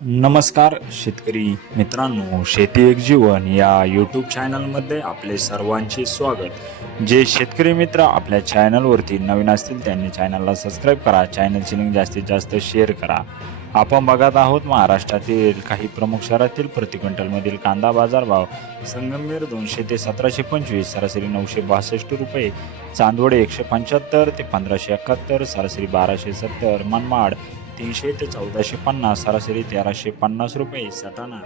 नमस्कार शेतकरी मित्रांनो शेती एक जीवन या यूट्यूब चॅनलमध्ये आपले सर्वांचे स्वागत. जे शेतकरी मित्र आपल्या चॅनलवरती नवीन असतील त्यांनी चॅनलला सबस्क्राईब करा. चॅनलची लिंक जास्तीत जास्त शेअर करा. आपण बघत आहोत महाराष्ट्रातील काही प्रमुख शहरातील प्रति क्विंटलमधील कांदा बाजार भाव. संगमनेर दोनशे ते सतराशे पंचवीस सरासरी नऊशे बासष्ट रुपये. चांदवडे एकशे पंच्याहत्तर ते पंधराशे एकाहत्तर सरासरी बाराशे सत्तर. मनमाड तीनशे ते चौदाशे पन्नास सरासरी तेराशे पन्नास रुपये. सटाणा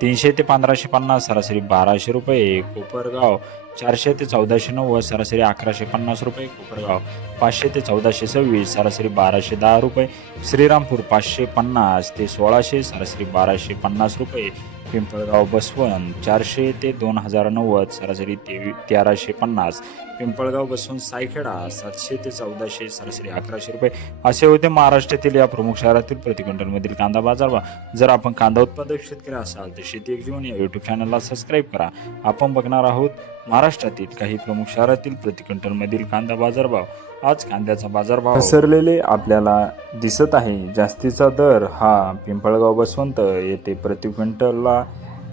तीनशे ते पंधराशे पन्नास सरासरी बाराशे रुपये. कोपरगाव चारशे ते चौदाशे नव्वद सरासरी अकराशे पन्नास रुपये. कोपरगाव पाचशे ते चौदाशे सव्वीस सरासरी बाराशे दहा रुपये. श्रीरामपूर पाचशे पन्नास ते सोळाशे सरासरी बाराशे पन्नास रुपये. पिंपळगाव बसवण चारशे ते दोन हजार नव्वद सरासरी तेवी तेराशे पन्नास. पिंपळगाव बसवण सायखेडा सातशे ते चौदाशे सरासरी अकराशे रुपये. असे होते महाराष्ट्रातील या प्रमुख शहरातील प्रतिक्विंटलमधील कांदा बाजारवा जर आपण कांदा उत्पादक शेतकरी असाल तर शेती एक जीवन या यूट्यूब चॅनलला सबस्क्राईब करा. आपण बघणार आहोत महाराष्ट्रातील काही प्रमुख शहरातील प्रति क्विंटलमधील कांदा बाजारभाव आज कांद्याचा बाजारभाव घसरलेले आपल्याला दिसत आहे. जास्तीचा दर हा पिंपळगाव बसवंत येथे प्रति क्विंटलला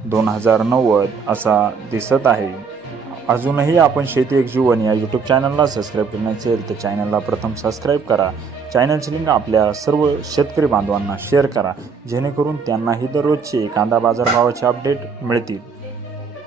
दोन हजार नव्वद असा दिसत आहे. अजूनही आपण शेती एक जीवन या यूट्यूब चॅनलला सबस्क्राईब केलं नसेल तर चॅनलला प्रथम सबस्क्राईब करा. चॅनलची लिंक आपल्या सर्व शेतकरी बांधवांना शेअर करा. जेणेकरून त्यांनाही दररोजचे कांदा बाजारभावाचे अपडेट मिळतील.